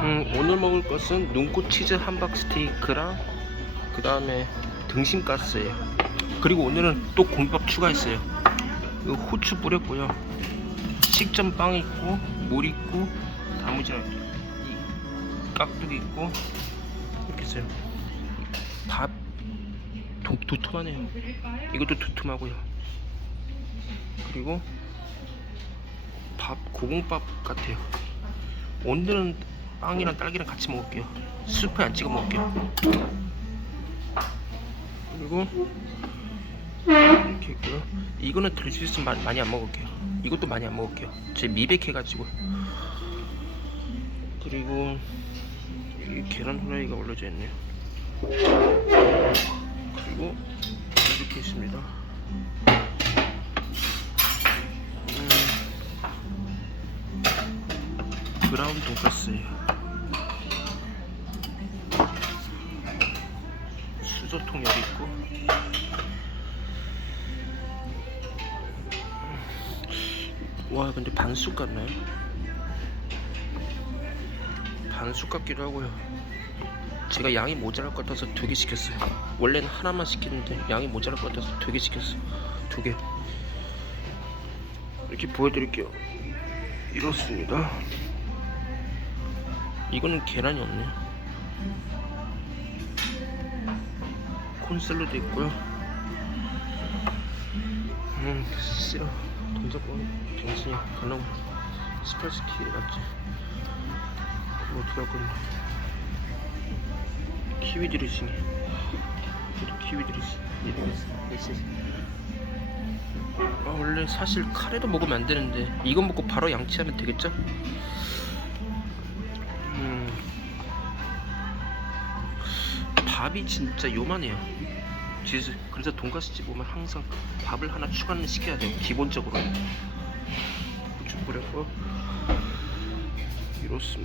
음, 오늘 먹을 것은 눈꽃 치즈 함박 스테이크랑 그 다음에 등심 가스예요. 그리고 오늘은 또 공밥 추가했어요. 이거 후추 뿌렸고요. 식전 빵 있고 물 있고 단무지랑 이 깍두기 있고 이렇게 있어요. 밥 도, 두툼하네요. 이것도 두툼하고요. 그리고 밥 고봉밥 같아요. 오늘은 빵이랑 딸기랑 같이 먹을게요. 수프에 안 찍어 먹을게요. 그리고 이렇게 있고요. 이거는 들수 있으면 많이, 안 먹을게요. 이것도 많이 안 먹을게요. 제 미백해가지고. 그리고 이 계란 후라이가 올려져 있네요. 그리고 이렇게 있습니다. 음, 브라운 돈가스예요. 수저통 여기 있고. 와 근데 반숙 같나요? 반숙 같기도 하고요. 제가 양이 모자랄 것 같아서 두 개 시켰어요. 원래는 하나만 시키는데 양이 모자랄 것 같아서 두 개 시켰어요. 두 개. 이렇게 보여드릴게요. 이렇습니다. 이거는 계란이 없네요. 콘샐러드 있고요. 음, 쓰여. 동작권 병신이 가능. 스파이스키 맞지? 뭐 어떻게 할? 키위 드레싱. 이것도 키위 드레싱. 아 원래 사실 카레도 먹으면 안 되는데 이거 먹고 바로 양치하면 되겠죠? 음. 밥이 진짜 요만해요. 그래서 그래서 돈가스 집 오면 항상 밥을 하나 추가는 시켜야 돼요. 기본적으로. 후추 뿌렸고 이렇습니다.